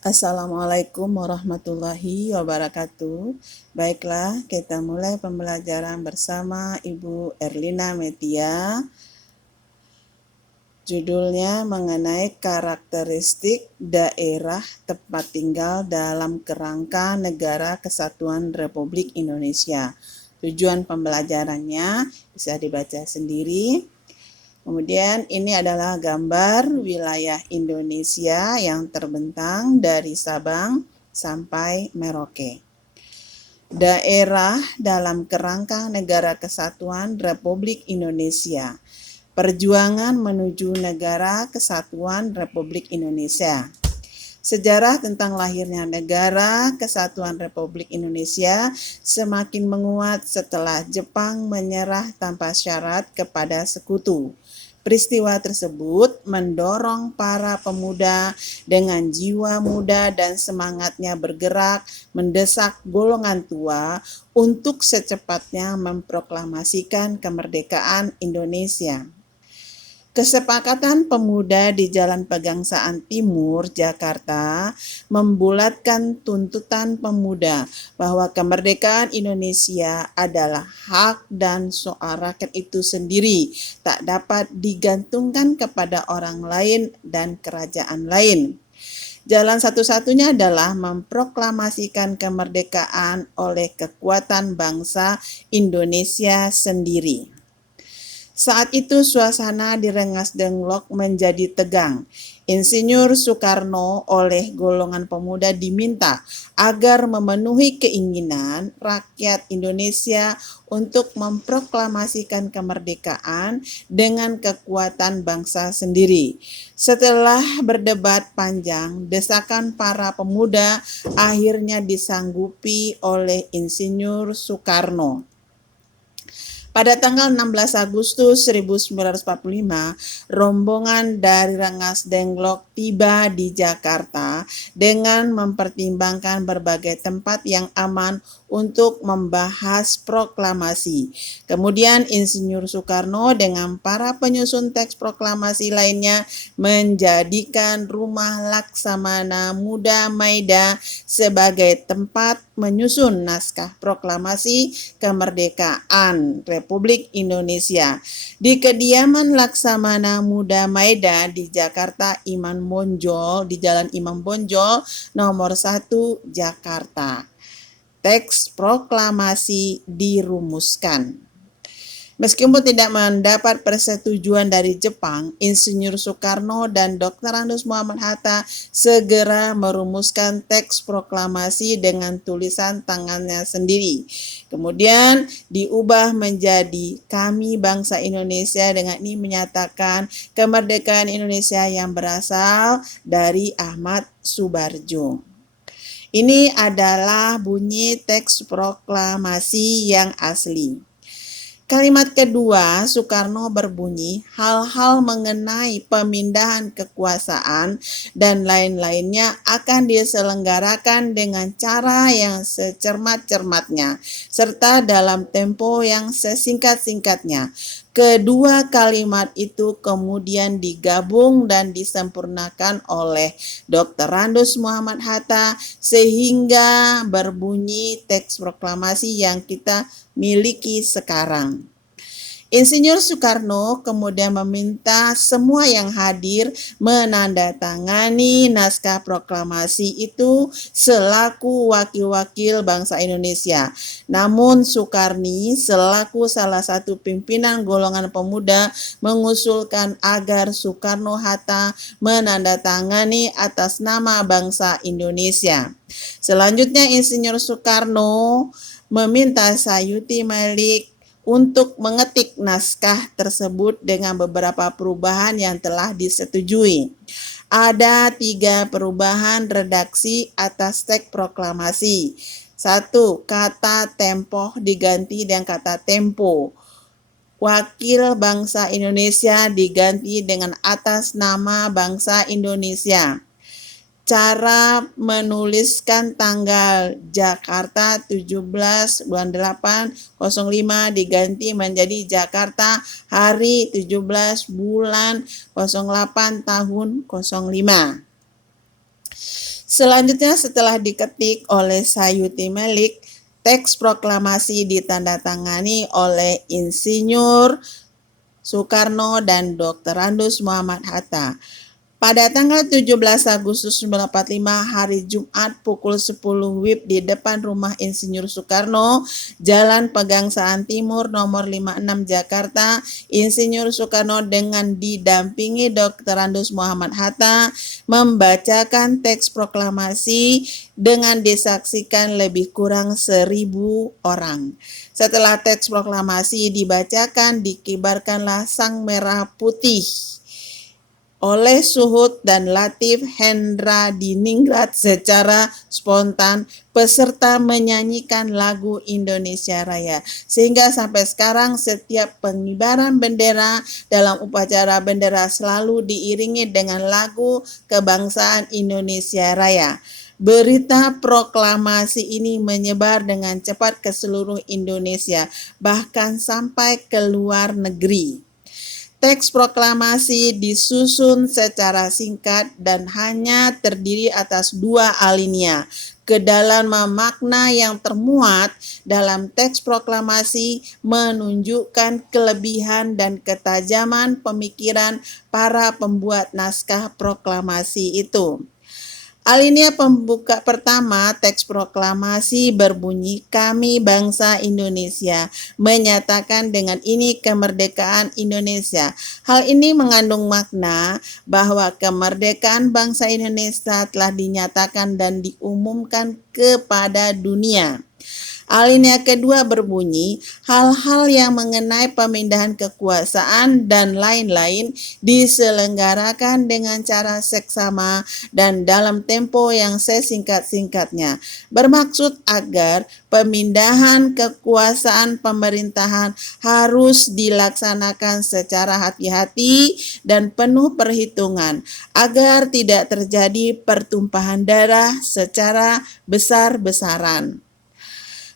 Assalamualaikum warahmatullahi wabarakatuh. Baiklah, kita mulai pembelajaran bersama Ibu Erlina Metia. Judulnya mengenai karakteristik daerah tempat tinggal dalam kerangka Negara Kesatuan Republik Indonesia. Tujuan pembelajarannya bisa dibaca sendiri. Kemudian ini adalah gambar wilayah Indonesia yang terbentang dari Sabang sampai Merauke. Daerah dalam kerangka Negara Kesatuan Republik Indonesia. Perjuangan menuju Negara Kesatuan Republik Indonesia. Sejarah tentang lahirnya Negara Kesatuan Republik Indonesia semakin menguat setelah Jepang menyerah tanpa syarat kepada sekutu. Peristiwa tersebut mendorong para pemuda dengan jiwa muda dan semangatnya bergerak mendesak golongan tua untuk secepatnya memproklamasikan kemerdekaan Indonesia. Kesepakatan pemuda di Jalan Pegangsaan Timur, Jakarta, membulatkan tuntutan pemuda bahwa kemerdekaan Indonesia adalah hak dan suara rakyat itu sendiri, tak dapat digantungkan kepada orang lain dan kerajaan lain. Jalan satu-satunya adalah memproklamasikan kemerdekaan oleh kekuatan bangsa Indonesia sendiri. Saat itu suasana di Rengas Dengklok menjadi tegang. Insinyur Soekarno oleh golongan pemuda diminta agar memenuhi keinginan rakyat Indonesia untuk memproklamasikan kemerdekaan dengan kekuatan bangsa sendiri. Setelah berdebat panjang, desakan para pemuda akhirnya disanggupi oleh Insinyur Soekarno. Pada tanggal 16 Agustus 1945, rombongan dari Rengas Dengklok tiba di Jakarta dengan mempertimbangkan berbagai tempat yang aman untuk membahas proklamasi. Kemudian Insinyur Soekarno dengan para penyusun teks proklamasi lainnya menjadikan Rumah Laksamana Muda Maida sebagai tempat menyusun naskah proklamasi kemerdekaan Republik Indonesia. Di kediaman Laksamana Muda Maida di Jakarta Imam Bonjol, di Jalan Imam Bonjol nomor 1 Jakarta. Teks proklamasi dirumuskan. Meskipun tidak mendapat persetujuan dari Jepang, Insinyur Soekarno dan Dr. Andes Muhammad Hatta segera merumuskan teks proklamasi dengan tulisan tangannya sendiri. Kemudian diubah menjadi Kami Bangsa Indonesia, dengan ini menyatakan kemerdekaan Indonesia yang berasal dari Ahmad Subarjo. Ini adalah bunyi teks proklamasi yang asli. Kalimat kedua, Soekarno berbunyi, hal-hal mengenai pemindahan kekuasaan dan lain-lainnya akan diselenggarakan dengan cara yang secermat-cermatnya, serta dalam tempo yang sesingkat-singkatnya. Kedua kalimat itu kemudian digabung dan disempurnakan oleh Dr. Andes Muhammad Hatta sehingga berbunyi teks proklamasi yang kita miliki sekarang. Insinyur Soekarno kemudian meminta semua yang hadir menandatangani naskah proklamasi itu selaku wakil-wakil bangsa Indonesia. Namun Soekarni selaku salah satu pimpinan golongan pemuda mengusulkan agar Soekarno-Hatta menandatangani atas nama bangsa Indonesia. Selanjutnya Insinyur Soekarno meminta Sayuti Malik untuk mengetik naskah tersebut dengan beberapa perubahan yang telah disetujui. Ada 3 perubahan redaksi atas teks proklamasi. 1. Kata tempoh diganti dengan kata tempo. Wakil bangsa Indonesia diganti dengan atas nama bangsa Indonesia. Cara menuliskan tanggal Jakarta 17 bulan 8 05 diganti menjadi Jakarta hari 17 bulan 08 tahun 05. Selanjutnya setelah diketik oleh Sayuti Melik, teks proklamasi ditandatangani oleh Insinyur Soekarno dan Dr. Andes Muhammad Hatta. Pada tanggal 17 Agustus 1945 hari Jumat pukul 10 WIB di depan rumah Insinyur Soekarno, Jalan Pegangsaan Timur nomor 56 Jakarta, Insinyur Soekarno dengan didampingi Dr. Andes Muhammad Hatta membacakan teks proklamasi dengan disaksikan lebih kurang 1.000 orang. Setelah teks proklamasi dibacakan, dikibarkanlah sang merah putih oleh Suhud dan Latif Hendra di Ningrat secara spontan peserta menyanyikan lagu Indonesia Raya. Sehingga sampai sekarang setiap pengibaran bendera dalam upacara bendera selalu diiringi dengan lagu kebangsaan Indonesia Raya. Berita proklamasi ini menyebar dengan cepat ke seluruh Indonesia, bahkan sampai ke luar negeri. Teks proklamasi disusun secara singkat dan hanya terdiri atas 2 alinea. Kedalaman makna yang termuat dalam teks proklamasi menunjukkan kelebihan dan ketajaman pemikiran para pembuat naskah proklamasi itu. Alinea pembuka pertama teks proklamasi berbunyi, "Kami bangsa Indonesia menyatakan dengan ini kemerdekaan Indonesia." Hal ini mengandung makna bahwa kemerdekaan bangsa Indonesia telah dinyatakan dan diumumkan kepada dunia. Alinea kedua berbunyi, "Hal-hal yang mengenai pemindahan kekuasaan dan lain-lain diselenggarakan dengan cara seksama dan dalam tempo yang sesingkat-singkatnya." Bermaksud agar pemindahan kekuasaan pemerintahan harus dilaksanakan secara hati-hati dan penuh perhitungan agar tidak terjadi pertumpahan darah secara besar-besaran.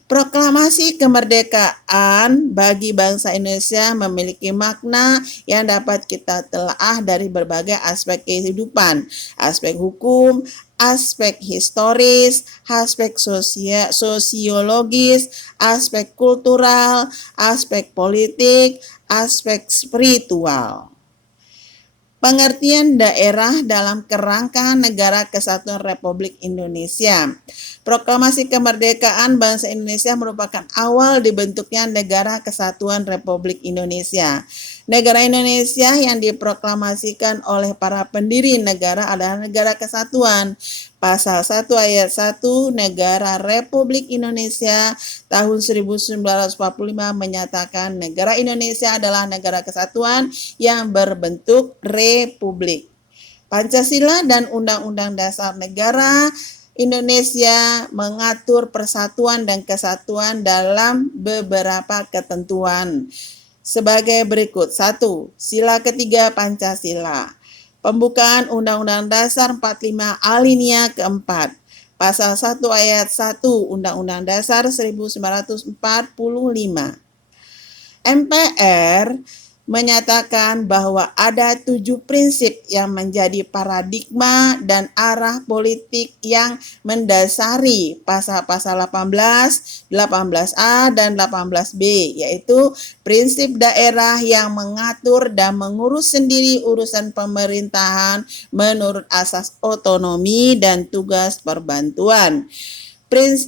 Proklamasi kemerdekaan bagi bangsa Indonesia memiliki makna yang dapat kita telaah dari berbagai aspek kehidupan, aspek hukum, aspek historis, aspek sosiologis, aspek kultural, aspek politik, aspek spiritual. Pengertian daerah dalam kerangka Negara Kesatuan Republik Indonesia. Proklamasi kemerdekaan bangsa Indonesia merupakan awal dibentuknya Negara Kesatuan Republik Indonesia. Negara Indonesia yang diproklamasikan oleh para pendiri negara adalah negara kesatuan. Pasal 1 ayat 1 Negara Republik Indonesia tahun 1945 menyatakan negara Indonesia adalah negara kesatuan yang berbentuk republik. Pancasila dan Undang-Undang Dasar Negara Indonesia mengatur persatuan dan kesatuan dalam beberapa ketentuan sebagai berikut. 1. Sila ketiga Pancasila. Pembukaan Undang-Undang Dasar 45 alinea keempat. Pasal 1 ayat 1 Undang-Undang Dasar 1945. MPR menyatakan bahwa ada 7 prinsip yang menjadi paradigma dan arah politik yang mendasari pasal-pasal 18, 18A, dan 18B, yaitu prinsip daerah yang mengatur dan mengurus sendiri urusan pemerintahan menurut asas otonomi dan tugas perbantuan.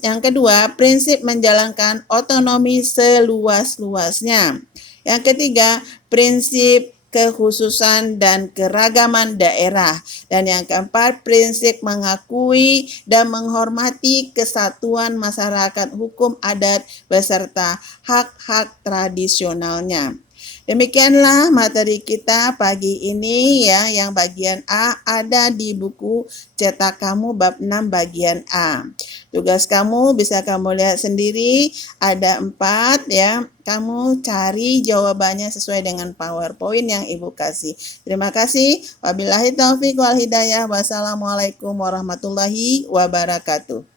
Yang kedua, prinsip menjalankan otonomi seluas-luasnya. Yang ketiga, prinsip kekhususan dan keragaman daerah. Dan yang keempat, prinsip mengakui dan menghormati kesatuan masyarakat hukum adat beserta hak-hak tradisionalnya. Demikianlah materi kita pagi ini ya, yang bagian A ada di buku cetak kamu bab 6 bagian A. Tugas kamu bisa kamu lihat sendiri, ada 4 ya. Kamu cari jawabannya sesuai dengan PowerPoint yang Ibu kasih. Terima kasih. Wabillahi taufiq wal hidayah. Wassalamualaikum warahmatullahi wabarakatuh.